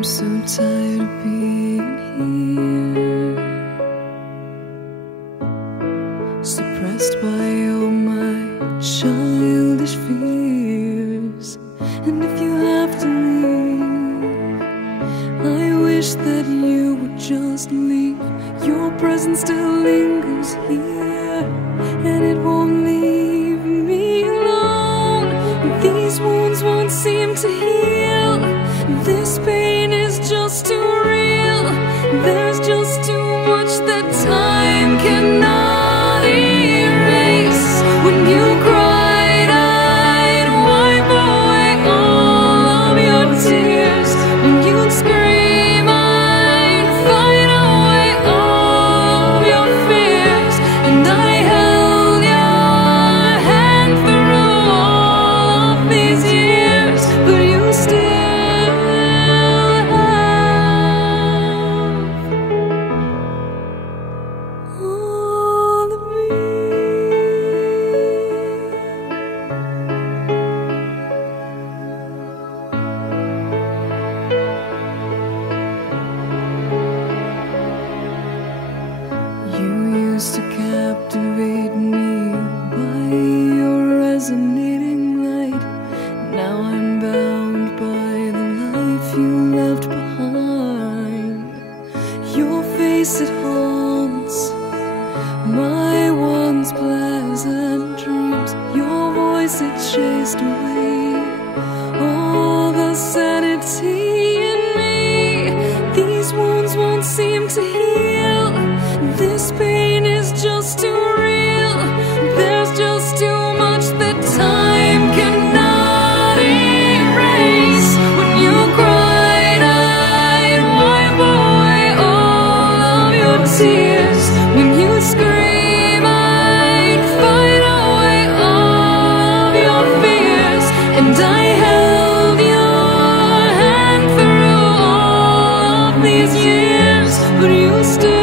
I'm so tired of being here, suppressed by all my childish fears. And if you have to leave, I wish that you would just leave. Your presence still lingers here, and it won't leave me alone. These wounds won't seem to heal. This pain is just too real. There's just too much that time cannot erase. When you cried, I'd wipe away all of your tears. When you'd scream, I'd fight away all of your fears. And I held your hand through all of these years, but you still to captivate me by your resonating light. Now I'm bound by the life you left behind. Your face, it haunts my once pleasant dreams. Your voice, it chased away all the sanity in me. These wounds won't seem to heal. This pain is just too real. There's just too much that time cannot erase. When you cried, I'd wipe away all of your tears. When you scream, I'd fight away all of your fears. And I held your hand through all of these years, but you still